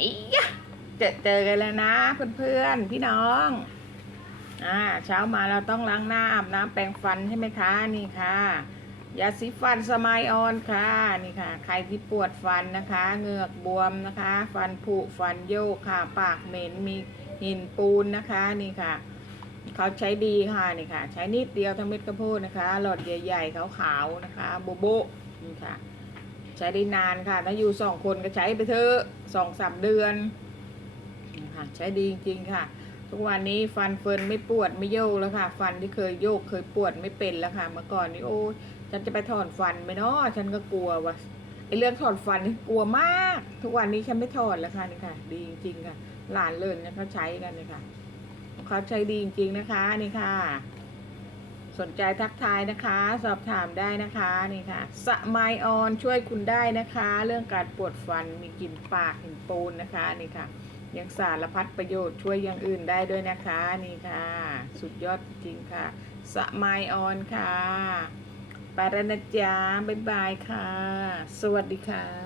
อียะจอเจอกันแล้วนะเพื่อนๆพี่น้องอ่าเช้ามาเราต้องล้างหน้าอาบน้ำแปรงฟันใช่ไหมคะนี่ค่ะยาสีฟันสมายออนค่ะนี่ค่ะ ใครที่ปวดฟันนะคะเหงือกบวมนะคะ ฟันผุฟันโยกค่ะ ปากเหม็นมีหินปูนนะคะนี่ค่ะเขาใช้ดีค่ะนี่ค่ะ ใช้นิดเดียวทั้งเม็ดกระโพดนะคะ หลอดใหญ่ๆขาวๆนะคะโบโบนี่ค่ะ ใช้ได้นานค่ะ ถ้าอยู่สองคนก็ใช้ไปเถอะสองสามเดือนนะคะใช้ดีจริงๆค่ะ ทุกวันนี้ฟันเฟินไม่ปวดไม่โยกแล้วค่ะ ฟันที่เคยโยกเคยปวดไม่เป็นแล้วค่ะ เมื่อก่อนนี้โอ้ยฉันจะไปถอนฟันไหมเนาะฉันก็กลัวว่าไอเรื่องถอนฟันนี่กลัวมาก ทุกวันนี้ฉันไม่ถอนแล้วค่ะนี่ค่ะ ดีจริงๆค่ะ หลานเลินเนี่ยเขาใช้กันนี่ค่ะเขาใช้ดีจริงๆนะคะนี่ค่ะ สนใจทักทายนะคะ สอบถามได้นะคะนี่ค่ะสมายออนช่วยคุณได้นะคะ เรื่องการปวดฟันมีกลิ่นปากกลิ่นปูนนะคะนี่ค่ะ ยังสารพัดประโยชน์ช่วยอย่างอื่นได้ด้วยนะคะนี่ค่ะ สุดยอดจริงค่ะสมายออนค่ะไปแล้วนะจ๊ะบ๊ายบายค่ะ สวัสดีค่ะ